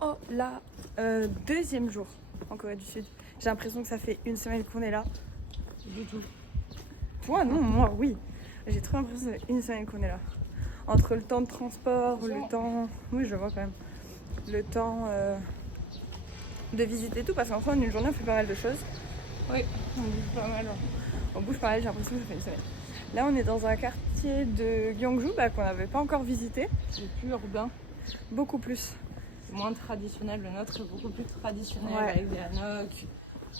Oh là, deuxième jour en Corée du Sud. J'ai l'impression que ça fait une semaine qu'on est là. Du tout. Toi non, moi oui. J'ai trop l'impression que ça fait une semaine qu'on est là. Entre le temps de transport, le temps... Oui, je vois quand même. Le temps de visiter tout, parce qu'en fait, en une journée, on fait pas mal de choses. Oui, on bouge pas mal. On bouge pas mal, j'ai l'impression que ça fait une semaine. Là, on est dans un quartier de Gyeongju qu'on n'avait pas encore visité. C'est plus urbain, Beaucoup plus. c'est moins traditionnel. Le nôtre est beaucoup plus traditionnel Ouais. avec des hanoks.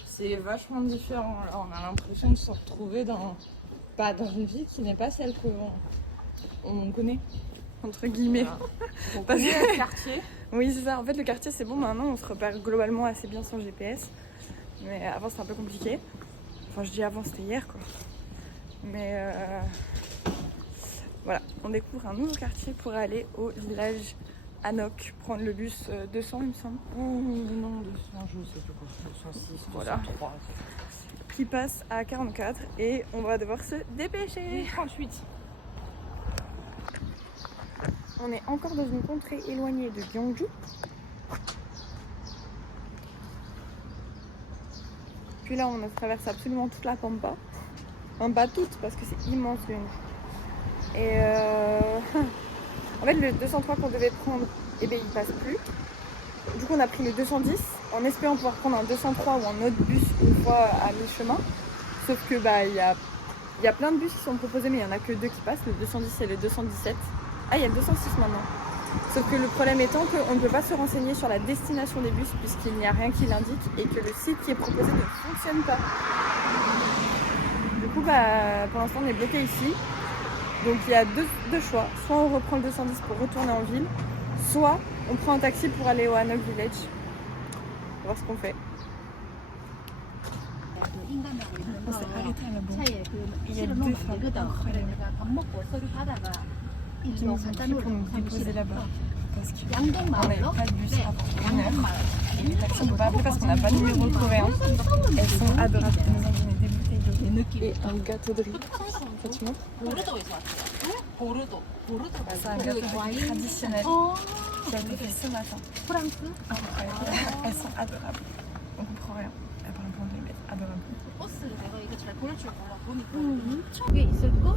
C'est vachement différent. Là, on a l'impression de se retrouver dans une vie qui n'est pas celle qu'on connaît. Entre guillemets. Voilà. On Parce connaît que- le quartier. Oui, c'est ça. En fait, le quartier, c'est bon. Maintenant, on se repère globalement assez bien sans GPS. Mais avant, c'était un peu compliqué. Enfin, je dis avant, c'était hier, quoi. Mais voilà, on découvre un nouveau quartier pour aller au village Hanok, prendre le bus 200, il me semble, Non, 200, je sais plus quoi. 206, Voilà. 203. qui passe à 44 et on va devoir se dépêcher. 38. On est encore dans une contrée éloignée de Gyeongju. Puis là, on traverse absolument toute la pampa. Enfin, pas toute, parce que c'est immense Gyeongju. Et en fait, le 203 qu'on devait prendre, eh bien, il passe plus. Du coup, on a pris le 210 en espérant pouvoir prendre un 203 ou un autre bus une fois à mi-chemin. Sauf que il y a plein de bus qui sont proposés, mais il n'y en a que deux qui passent, le 210 et le 217. Ah, il y a le 206 maintenant. Sauf que le problème étant qu'on ne peut pas se renseigner sur la destination des bus puisqu'il n'y a rien qui l'indique et que le site qui est proposé ne fonctionne pas. Du coup, pour l'instant, on est bloqué ici. Donc il y a deux choix. Soit on reprend le 210 pour retourner en ville, soit on prend un taxi pour aller au Hanok Village. On va voir ce qu'on fait. on s'est arrêté à la banque. il y a deux femmes incroyables qui nous ont dit pour nous déposer là-bas. Parce qu'on n'avait pas de bus avant 1 heure. Et les taxis, on ne peut pas appeler parce qu'on n'a pas de numéro coréen. Elles sont adorables. Elles nous ont donné des bouteilles d'eau et un gâteau de riz. Ça, tu montres? C'est un gâteau de riz traditionnel qui a été fait ce matin. Incroyable. Elles sont adorables. On comprend rien. Elles parlent un peu anglais, mais adorables. 버스를 내가 이거 잘 보낼 줄 몰라 보니까 저게 있을걸?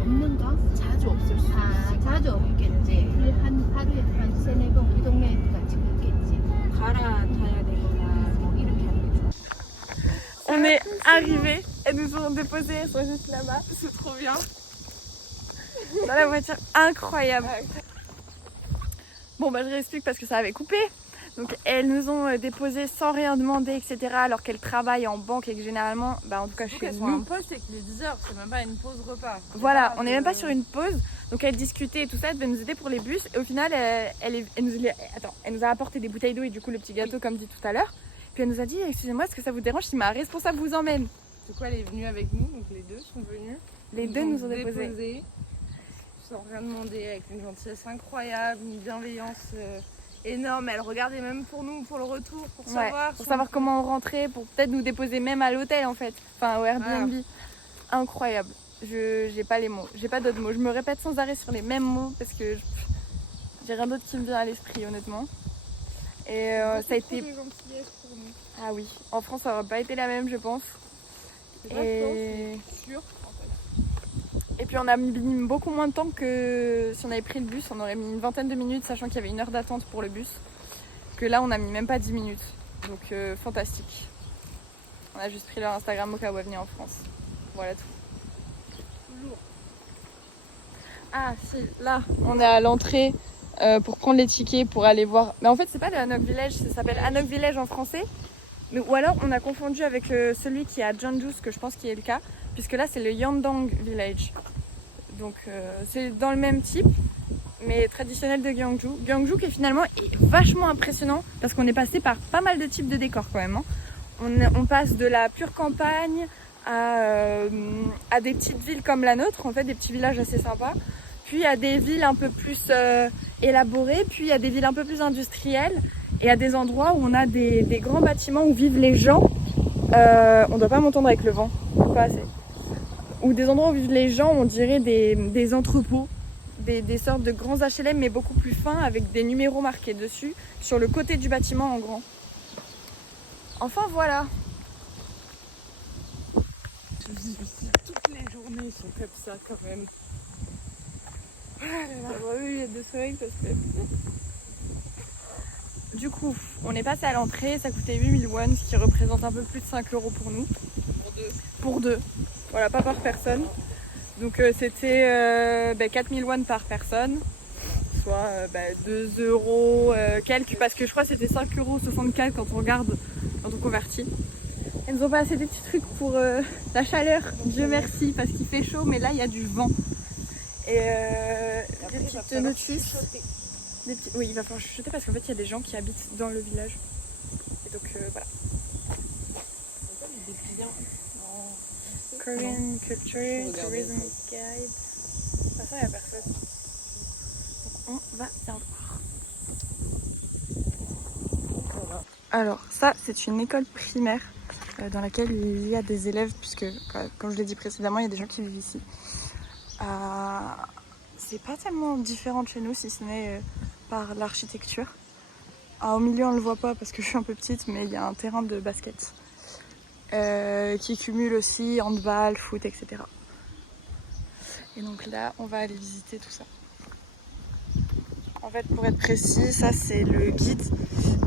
없는가? 자주 없을 수 있어. 자주 없겠지. 한 하루에 한 3-4번 우리 동네에 같이 있겠지. 갈아타야 되거나 뭐 이렇게 하는 게 좋아. On est arrivés, elles nous ont déposés, elles sont juste là-bas. C'est trop bien. Dans la voiture, incroyable. Bon, je réexplique parce que ça avait coupé. Donc elles nous ont déposés sans rien demander, etc. Alors qu'elles travaillent en banque et que généralement, en tout cas Surtout chez qu'elles sont en nous. pause, c'est qu'il est 10h, c'est même pas une pause repas. Voilà, on n'est même pas sur une pause. Donc elles discutaient et tout ça, elles devaient nous aider pour les bus. Et au final, elle nous a apporté des bouteilles d'eau et du coup le petit gâteau comme dit tout à l'heure. Puis elle nous a dit, excusez-moi, est-ce que ça vous dérange si ma responsable vous emmène? Du coup, elle est venue avec nous, donc les deux sont venus. Les deux nous ont déposés. Sans rien demander, avec une gentillesse incroyable, une bienveillance énorme. Elle regardait même pour nous, pour le retour, pour savoir comment on rentrait, pour peut-être nous déposer même à l'hôtel en fait, enfin au Airbnb. Voilà. Incroyable. J'ai pas les mots, j'ai pas d'autres mots. Je me répète sans arrêt sur les mêmes mots parce que j'ai rien d'autre qui me vient à l'esprit honnêtement. Et ça a été. Trop de gentillesse pour nous. Ah oui, en France ça aurait pas été la même je pense. C'est pas Et... c'est sûr. Et puis on a mis beaucoup moins de temps que si on avait pris le bus, on aurait mis une vingtaine de minutes sachant qu'il y avait 1 heure d'attente pour le bus. Que là on a mis même pas 10 minutes. Donc fantastique. On a juste pris leur Instagram au cas où elle venait en France. Voilà tout. Lourd. Ah si, là on est à l'entrée pour prendre les tickets pour aller voir. Mais en fait c'est pas le Hanok Village, ça s'appelle Hanok Village en français. Mais, ou alors on a confondu avec celui qui est à Jeonju, ce que je pense qui est le cas. Puisque là c'est le Yeondong Village. Donc c'est dans le même type, mais traditionnel de Gyeongju. Gyeongju qui finalement est vachement impressionnant parce qu'on est passé par pas mal de types de décors quand même. Hein. On passe de la pure campagne à des petites villes comme la nôtre, en fait des petits villages assez sympas. Puis à des villes un peu plus élaborées, puis à des villes un peu plus industrielles et à des endroits où on a des grands bâtiments où vivent les gens. On doit pas m'entendre avec le vent, pas assez. Ou des endroits où vivent les gens, on dirait des entrepôts des sortes de grands HLM mais beaucoup plus fins avec des numéros marqués dessus sur le côté du bâtiment en grand. Enfin voilà. Toutes les journées sont comme ça quand même. Oui, il y a de soleil parce que... Du coup, on est passé à l'entrée, ça coûtait 8000 won, ce qui représente un peu plus de 5 € pour nous. Pour deux. Voilà, pas par personne. Donc c'était 4000 won par personne, soit 2 € quelques, parce que je crois que c'était 5,64 € quand on regarde, quand on convertit. Elles nous ont passé des petits trucs pour la chaleur, Dieu merci, parce qu'il fait chaud, mais là il y a du vent. Et des petites notus. Oui, il va falloir chuchoter parce qu'en fait il y a des gens qui habitent dans le village. Et donc voilà. Korean Culture, Tourism Guide. Ah, ça, il n'y a personne. Donc, on va bien voir. Alors, ça, c'est une école primaire dans laquelle il y a des élèves, puisque, comme je l'ai dit précédemment, il y a des gens qui vivent ici. C'est pas tellement différent de chez nous, si ce n'est par l'architecture. Au milieu, on ne le voit pas parce que je suis un peu petite, mais il y a un terrain de basket. Qui cumule aussi handball, foot, etc. Et donc là, on va aller visiter tout ça. En fait, pour être précis, ça c'est le guide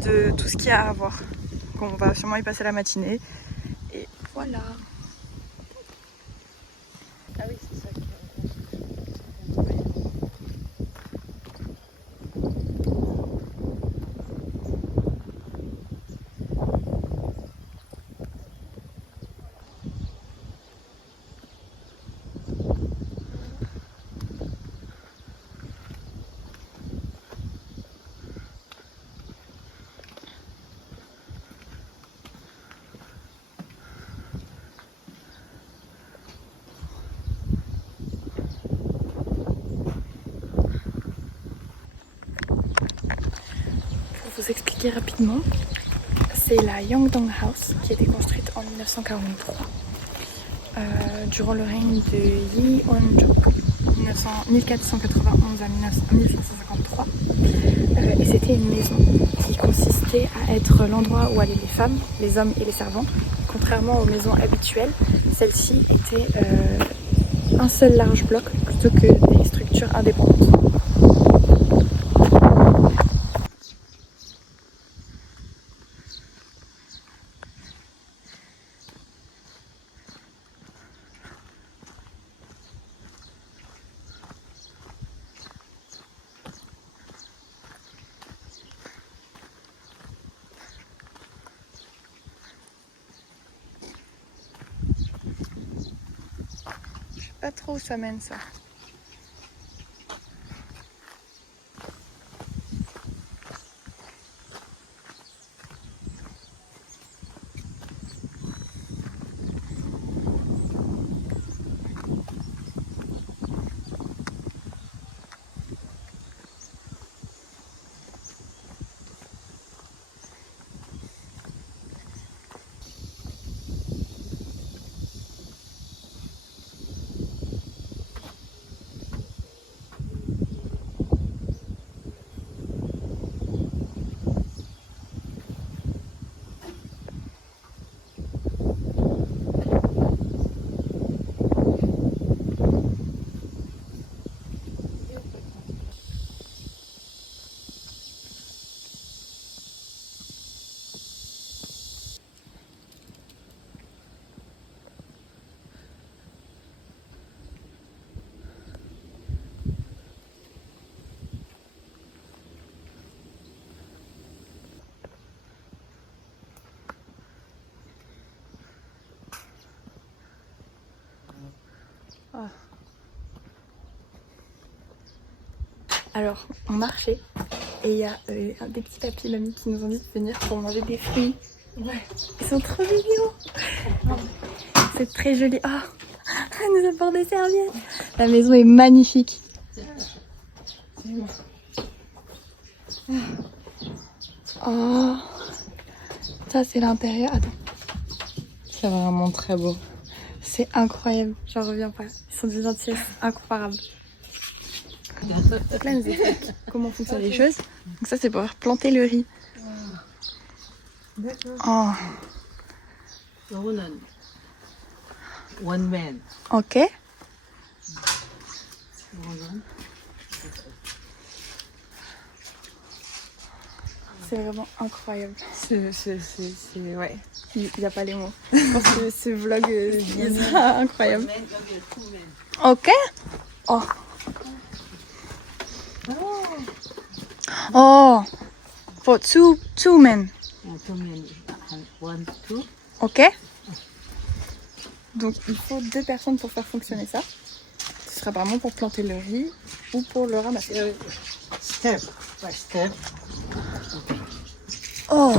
de tout ce qu'il y a à voir. Donc on va sûrement y passer la matinée. Et voilà. Ah oui, c'est ça. Pour vous expliquer rapidement, c'est la Yangdong House qui a été construite en 1943 durant le règne de Yi Honjo, 1491 à 1553. Et c'était une maison qui consistait à être l'endroit où allaient les femmes, les hommes et les servants. Contrairement aux maisons habituelles, celle-ci était un seul large bloc plutôt que des structures indépendantes. Pas trop où ça mène ça. Alors, on marchait et il y a des petits papis mamies qui nous ont dit de venir pour manger des fruits. Ouais. Ils sont trop mignons. C'est très joli. Oh, elle nous apporte des serviettes. La maison est magnifique. Oh, ça c'est l'intérieur. Attends. C'est vraiment très beau. C'est incroyable. J'en reviens pas. Ils sont d'une gentillesse incomparable. Donc là, elle nous explique comment fonctionnent les choses. Donc ça, c'est pour planter le riz. Oh, 요거는 원맨. ok. 요거는 C'est vraiment incroyable. Ouais. Il n'y a pas les mots. Je pense que ce vlog, il sera incroyable. 맨 여기 투맨. Ok. Oh. Oh. For two men. 투맨 한 원, 투. Ok. Donc il faut 2 personnes pour faire fonctionner ça. Ce sera vraiment pour planter le riz ou pour le ramasser. 스텝, by 스텝. Oh.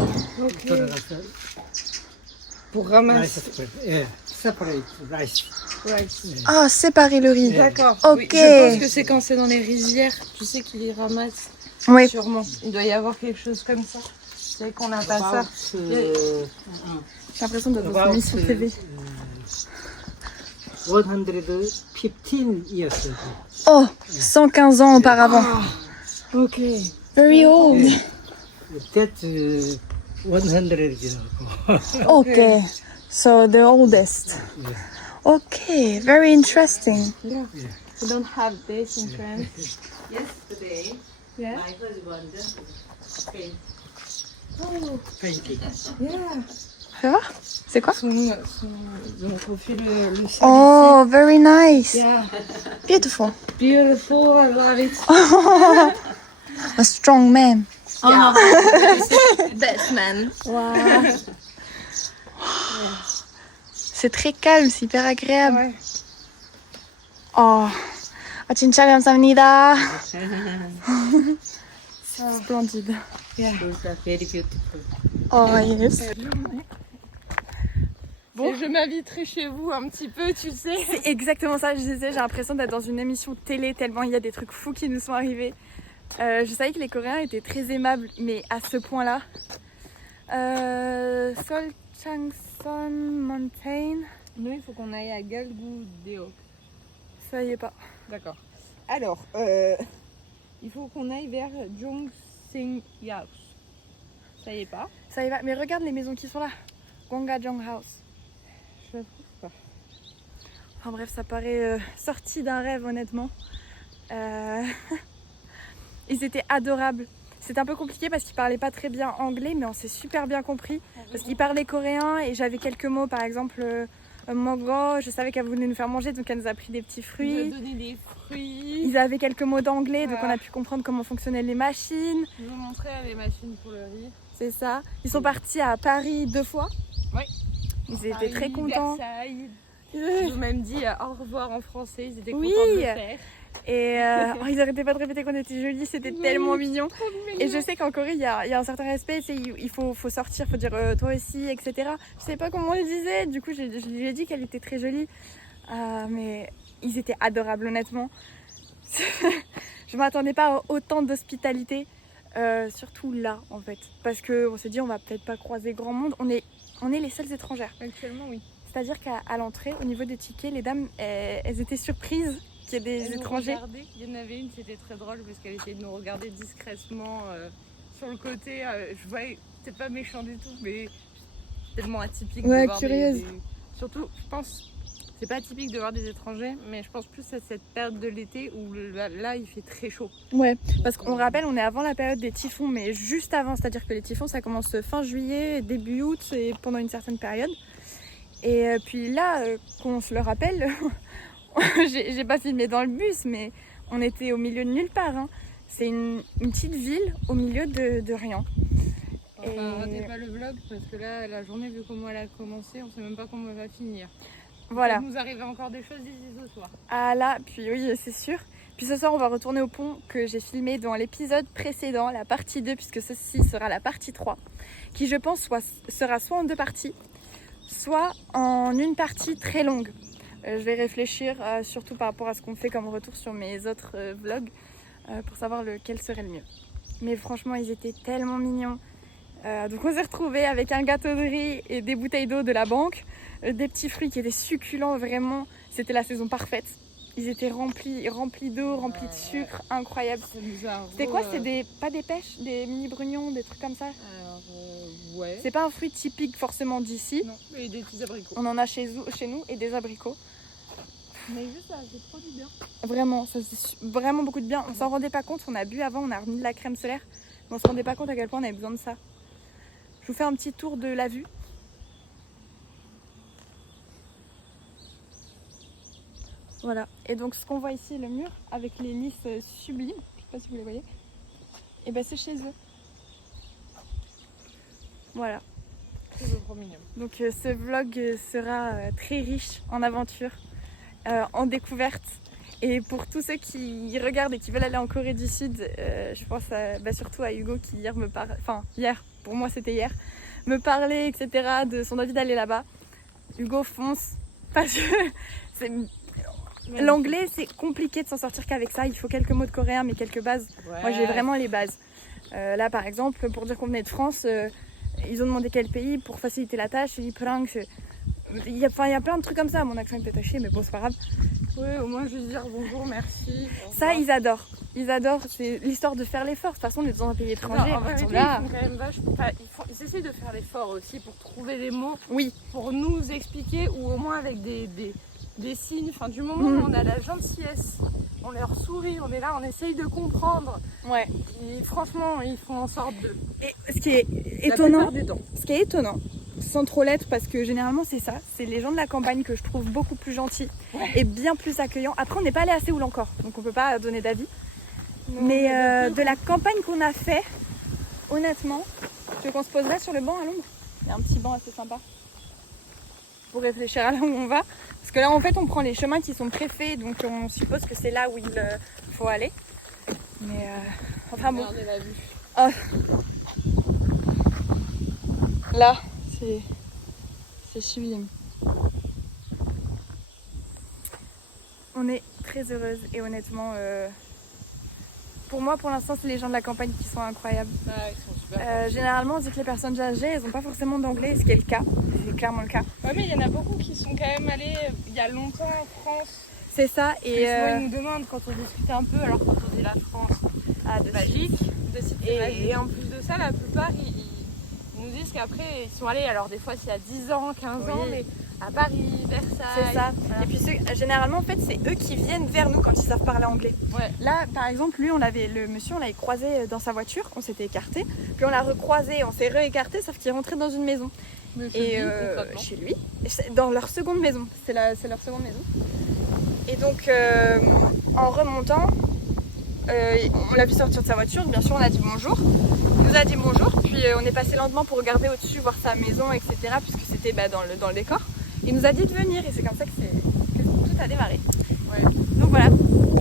들어가서 Pour 라이스 ramasser. 스프레드. 예, separate rice. Ah, séparer le riz. D'accord. Ok. Oui, je pense que c'est quand c'est dans les rizières, tu sais, qu'ils les ramassent. Oui. Sûrement. Il doit y avoir quelque chose comme ça. C'est qu'on n'a pas ça. J'ai l'impression d'être dans une émission TV. 115 years ago. Oh, 115 ans auparavant. Ok. Very old. That's 100 years ago. Okay. So the oldest. Okay, very interesting. We don't have this in France. Yesterday, Yeah. my husband painted. Fais voir. C'est quoi? Donc on fait le sol Oh, very nice. ici. Yeah. Beautiful. Beautiful, I love it. A strong man. Best man. C'est très calme, c'est hyper agréable. Ouais. Oh, 진짜 감사합니다. Splendide. Those are very beautiful. Oh, yes. Bon, je m'inviterai chez vous un petit peu, tu sais. C'est exactement ça, je disais, j'ai l'impression d'être dans une émission télé tellement il y a des trucs fous qui nous sont arrivés. Je savais que les Coréens étaient très aimables, mais à ce point-là. Solchangson Mountain, Nous, il faut qu'on aille à Galgoudeo. ça y est pas. D'accord. Alors, il faut qu'on aille vers Jongseung-Yaos. Ça y est pas. Ça y va, mais regarde les maisons qui sont là. Gwangjang House. Je trouve pas. Enfin bref, ça paraît sorti d'un rêve honnêtement. Ils étaient adorables. C'était un peu compliqué parce qu'ils parlaient pas très bien anglais, mais on s'est super bien compris. Parce qu'ils parlaient coréen et j'avais quelques mots, par exemple Mogo, je savais qu'elle voulait nous faire manger, donc elle nous a pris des petits Il fruits. nous a donné des fruits. Ils avaient quelques mots d'anglais, donc Voilà. on a pu comprendre comment fonctionnaient les machines. Ils nous ont montré les machines pour le riz. C'est ça. Ils sont partis à Paris 2 fois. Oui. Ils étaient Paris, très contents. Versailles. Ils ont même dit au revoir en français. Ils étaient Oui. contents de le faire. Et ils arrêtaient pas de répéter qu'on était jolis, c'était tellement mignon. Et je sais qu'en Corée, il y a un certain respect, il faut sortir, il faut dire toi aussi, etc. Je sais pas comment on le disait, du coup je lui ai dit qu'elle était très jolie. Mais ils étaient adorables, honnêtement. Je m'attendais pas à autant d'hospitalité, surtout là, en fait. Parce qu'on s'est dit, on va peut-être pas croiser grand monde. On est les seules étrangères. Actuellement, oui. C'est-à-dire qu'à l'entrée, au niveau des tickets, les dames, elles étaient surprises qu'il y ait des Elle nous étrangers. regardait. Il y en avait une, c'était très drôle parce qu'elle essayait de nous regarder discrètement sur le côté. Je voyais, c'est pas méchant du tout, mais tellement atypique Ouais, de voir curieuse. Surtout, je pense, c'est pas atypique de voir des étrangers, mais je pense plus à cette période de l'été où là, il fait très chaud. Ouais, parce qu'on rappelle, on est avant la période des typhons, mais juste avant, c'est-à-dire que les typhons, ça commence fin juillet, début août, et pendant une certaine période. Et puis là, qu'on se le rappelle, j'ai pas filmé dans le bus, mais on était au milieu de nulle part. Hein. C'est une petite ville au milieu de rien. Enfin, ratez pas le vlog parce que là, la journée, vu comment elle a commencé, on sait même pas comment elle va finir. Voilà. Il nous arrive encore des choses d'ici ce soir. Ah là, puis oui, c'est sûr. Puis ce soir, on va retourner au pont que j'ai filmé dans l'épisode précédent, la partie 2, puisque ceci sera la partie 3, qui je pense sera soit en 2 parties, soit en une partie très longue. Je vais réfléchir surtout par rapport à ce qu'on fait comme retour sur mes autres vlogs pour savoir lequel serait le mieux. Mais franchement, ils étaient tellement mignons. Donc on s'est retrouvés avec un gâteau de riz et des bouteilles d'eau de la banque, des petits fruits qui étaient succulents, vraiment. C'était la saison parfaite. Ils étaient remplis d'eau, remplis de sucre, incroyable. Ça nous a C'était quoi? C'est pas des pêches, des mini brugnons, des trucs comme ça? Alors, ouais. C'est pas un fruit typique forcément d'ici. Non, et des petits abricots. On en a chez nous et des abricots. Mais juste ça, c'est trop du bien. Vraiment, ça c'est vraiment beaucoup de bien. On s'en rendait pas compte, on a bu avant, on a remis de la crème solaire. Mais on se rendait pas compte à quel point on avait besoin de ça. Je vous fais un petit tour de la vue. Voilà, et donc ce qu'on voit ici, le mur, avec les lys sublimes, je sais pas si vous les voyez, et ben c'est chez eux. Voilà. C'est trop mignon. Donc ce vlog sera très riche en aventures, en découvertes. Et pour tous ceux qui regardent et qui veulent aller en Corée du Sud, je pense surtout à Hugo qui hier me parlait, enfin hier, pour moi c'était hier, me parlait, etc. de son envie d'aller là-bas. Hugo, fonce, parce que l'anglais c'est compliqué de s'en sortir qu'avec ça, il faut quelques mots de coréen mais quelques bases. Ouais. Moi j'ai vraiment les bases. Là par exemple, pour dire qu'on venait de France, ils ont demandé quel pays pour faciliter la tâche, j'ai dit Prang. Il y a plein de trucs comme ça, mon accent est attaché mais bon c'est pas grave. Oui, au moins juste dire bonjour, merci. Ça, ils adorent. Ils adorent. C'est l'histoire de faire l'effort. De toute façon, on est dans un pays étranger. En vérité, là... ils font quand même ils essayent de faire l'effort aussi pour trouver les mots, Oui. pour nous expliquer, ou au moins avec des signes. Enfin, du moment où on a la gentillesse, on leur sourit, on est là, on essaye de comprendre. Ouais. Et franchement, ils font en sorte de... Et ce qui est étonnant, sans trop l'être, parce que généralement c'est ça, c'est les gens de la campagne que je trouve beaucoup plus gentils et bien plus accueillants. Après, on n'est pas allé à Séoul encore, donc on peut pas donner d'avis. Mais de la campagne qu'on a fait, honnêtement, tu veux qu'on se poserait sur le banc à l'ombre? Il y a un petit banc assez sympa pour réfléchir à là où on va. Parce que là, en fait, on prend les chemins qui sont préfaits, donc on suppose que c'est là où il faut aller. Mais enfin bon. Regardez la vue. Oh. Là, c'est sublime. On est très heureuse et honnêtement, pour moi, pour l'instant, c'est les gens de la campagne qui sont incroyables. Ah, ils sont super. Généralement, on dit que les personnes âgées, elles n'ont pas forcément d'anglais, ce qui est le cas. C'est clairement le cas. Ouais, mais il y en a beaucoup qui sont quand même allés il y a longtemps en France. C'est ça. Et souvent, ils nous demandent quand on discute un peu, alors quand on dit la France, de magique. Et Et en plus de ça, la plupart, ils nous disent qu'après, ils sont allés, alors des fois, c'est il y a 10 ans, 15 ans, mais à Paris, Versailles. c'est ça. Voilà. Et puis généralement, en fait, c'est eux qui viennent vers nous quand ils savent parler anglais. Ouais. Là, par exemple, lui, le monsieur, on l'avait croisé dans sa voiture, on s'était écarté, puis on l'a recroisé, on s'est réécarté, sauf qu'il est rentré dans une maison. Et chez lui, dans leur seconde maison, c'est leur seconde maison. Et donc, en remontant, on l'a vu sortir de sa voiture, bien sûr, on a dit bonjour. Il nous a dit bonjour, puis on est passé lentement pour regarder au-dessus, voir sa maison, etc., puisque c'était dans le décor. Il nous a dit de venir, et c'est comme ça que tout a démarré. Ouais. Donc voilà,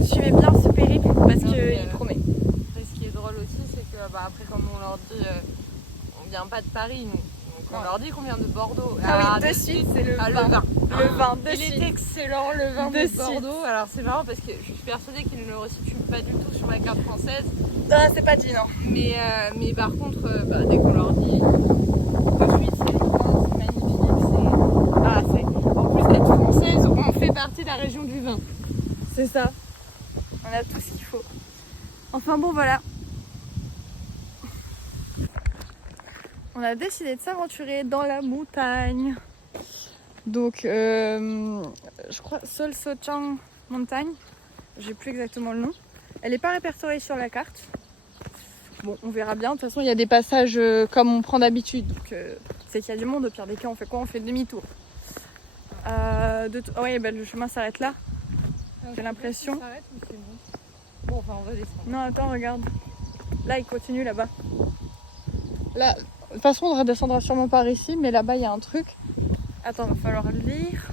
suivez bien ce périple, parce qu'il promet. Et ce qui est drôle aussi, c'est que après, comme on leur dit, on vient pas de Paris, nous. Donc on leur dit qu'on vient de Bordeaux. Ah oui, de suite, c'est le vin. Le vin, de Il suite. est excellent, le vin De de suite. Bordeaux. Alors c'est marrant parce que je suis persuadée qu'ils ne le resituent pas du tout sur la carte française. Ah, c'est pas dit, non. Mais par contre, dès qu'on leur dit de suite, c'est le vin, c'est magnifique. En plus d'être française, on fait partie de la région du vin. C'est ça. On a tout ce qu'il faut. Enfin bon, voilà. On a décidé de s'aventurer dans la montagne. Donc, je crois Seol Sochang montagne. J'ai plus exactement le nom. Elle n'est pas répertoriée sur la carte. Bon, on verra bien. De toute façon, il y a des passages comme on prend d'habitude. Donc, c'est qu'il y a du monde. Au pire des cas, on fait quoi? On fait demi-tour. Oui, le chemin s'arrête là. J'ai l'impression. Bon, enfin, on va descendre. Non, attends, regarde. Là, il continue là-bas. Là, de toute façon, on redescendra sûrement par ici, mais là-bas, il y a un truc. Attends, il va falloir le lire.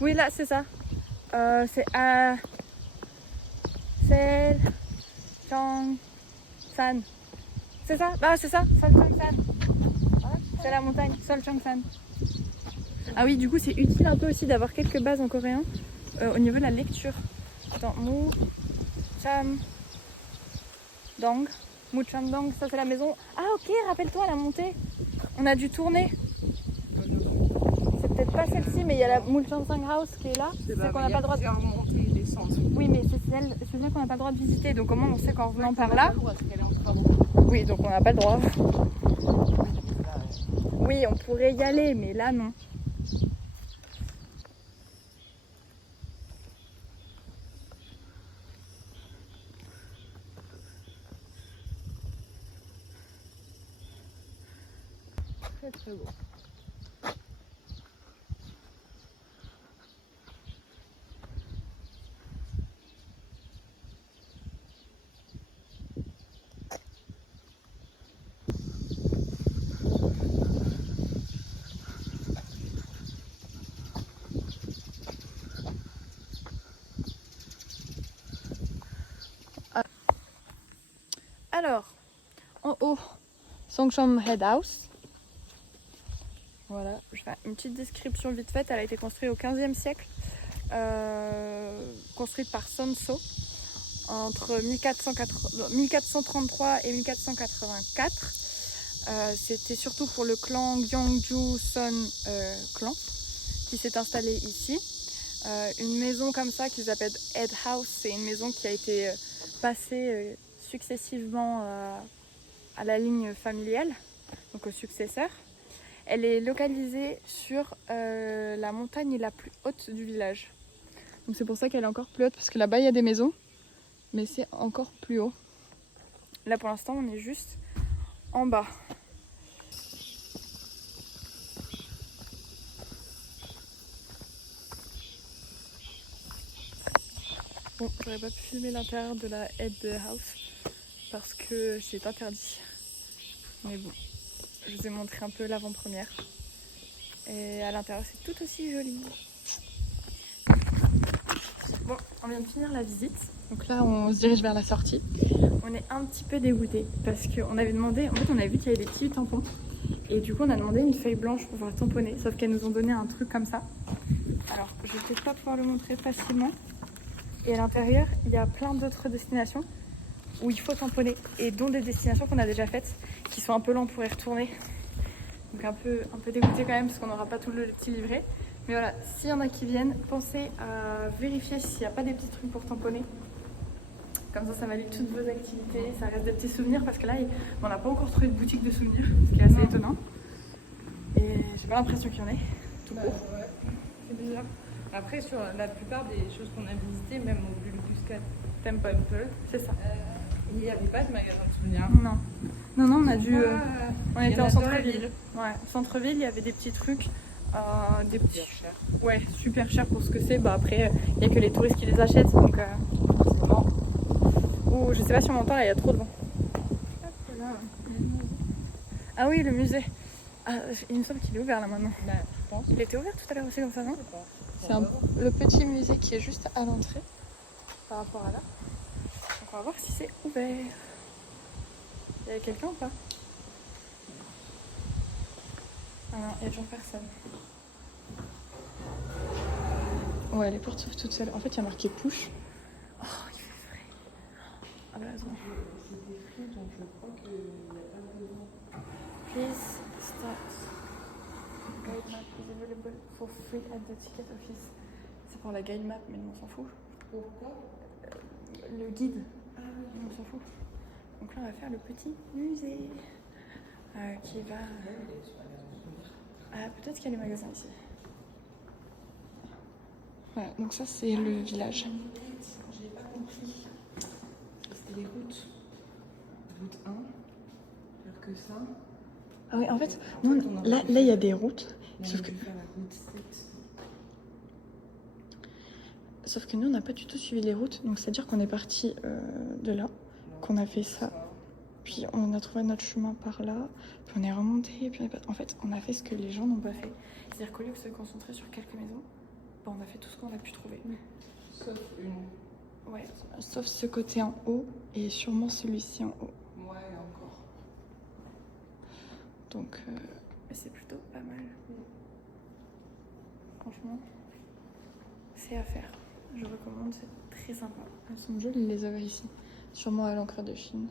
Oui, là, c'est ça. C'est à Seol Chang San. C'est ça? Bah, c'est ça, Seol Chang San. C'est la montagne, Seol Chang San. Ah oui, du coup, c'est utile un peu aussi d'avoir quelques bases en coréen au niveau de la lecture. Attends, Mu Cham Dong. Muchandong, ça c'est la maison. Ah ok, rappelle-toi la montée. On a dû tourner. C'est peut-être pas celle-ci, mais il y a la Mulchansang House qui est là. C'est qu'on n'a pas le droit de... montées et descentes. Oui, mais c'est celle qu'on n'a pas le droit de visiter. Donc comment on sait qu'en venant par là... Oui. Oui, donc on n'a pas le droit. Oui, on pourrait y aller, mais là, non. Très très beau. Alors, en haut, Songchom Head House. Voilà, je fais une petite description vite faite. Elle a été construite au 15e siècle, construite par Sun So entre 1433 et 1484. C'était surtout pour le clan Gyeongju Son clan qui s'est installé ici. Une maison comme ça qu'ils appellent Head House, c'est une maison qui a été passée successivement à la ligne familiale, donc aux successeurs. Elle est localisée sur la montagne la plus haute du village. Donc c'est pour ça qu'elle est encore plus haute, parce que là-bas il y a des maisons, mais c'est encore plus haut. Là pour l'instant on est juste en bas. Bon, j'aurais pas pu filmer l'intérieur de la Head House parce que c'est interdit. Mais bon, je vous ai montré un peu l'avant-première. Et à l'intérieur, c'est tout aussi joli. Bon, on vient de finir la visite. Donc là, on se dirige vers la sortie. On est un petit peu dégoûté parce qu'on avait demandé, en fait, on avait vu qu'il y avait des petits tampons. Et du coup, on a demandé une feuille blanche pour pouvoir tamponner. Sauf qu'elles nous ont donné un truc comme ça. Alors, je vais peut-être pas pouvoir le montrer facilement. Et à l'intérieur, il y a plein d'autres destinations où il faut tamponner, et dont des destinations qu'on a déjà faites, qui sont un peu lents pour y retourner. Donc un peu dégoûté quand même, parce qu'on n'aura pas tout le petit livret. Mais voilà, s'il y en a qui viennent, pensez à vérifier s'il n'y a pas des petits trucs pour tamponner. Comme ça valide toutes vos activités, ça reste des petits souvenirs, parce que là, on n'a pas encore trouvé de boutique de souvenirs, ce qui est assez étonnant. Et j'ai pas l'impression qu'il y en ait, tout court. Ouais, c'est bizarre. Après, sur la plupart des choses qu'on a visitées, même au Bulguska Temple, C'est ça. il n'y avait pas de magasin de souvenirs. Non, on a dû... on était en centre-ville. ville. Ouais, centre-ville, il y avait des petits trucs, des petits... Super cher. Ouais, super cher pour ce que c'est. Bah après, il n'y a que les touristes qui les achètent, donc forcément. Ouh, je sais pas si on m'entend, là, il y a trop de vent. Ah oui, le musée. Ah, il me semble qu'il est ouvert là maintenant. Bah, je pense. Il était ouvert tout à l'heure aussi comme ça, non? C'est Le petit musée qui est juste à l'entrée, par rapport à là. Donc on va voir si c'est ouvert. Il y avait quelqu'un ou pas? Ah non, il n'y a toujours personne. Ouais, les portes s'ouvrent toutes seules. En fait, il y a marqué push. Oh, il fait frais. Ah bah attends. C'est des frais, donc je crois qu'il n'y a pas besoin. Please start. Guide map is available for free at the ticket office. C'est pour la guide map, mais nous on s'en fout. Pourquoi? Le guide, nous on s'en fout. Donc là on va faire le petit musée qui va... Ah, peut-être qu'il y a les magasins ici. Voilà, donc ça c'est le village. J'ai pas compris. C'était les routes. Route 1, faire que ça. Ah oui, en fait, nous, là il y a des routes. Sauf que... faire la route 7. Sauf que nous, on n'a pas du tout suivi les routes. Donc, c'est-à-dire qu'on est parti de là, qu'on a fait ça. Puis, on a trouvé notre chemin par là. Puis, on est remonté. Puis, en fait, on a fait ce que les gens n'ont pas fait. C'est-à-dire qu'au lieu de se concentrer sur quelques maisons, bah, on a fait tout ce qu'on a pu trouver. Sauf une. Ouais, sauf ce côté en haut et sûrement celui-ci en haut. Ouais, encore. Donc, mais c'est plutôt pas mal. Franchement, c'est à faire. Je recommande, c'est très sympa. Elles sont jolies les œuvres ici. Sûrement à l'encre de Chine.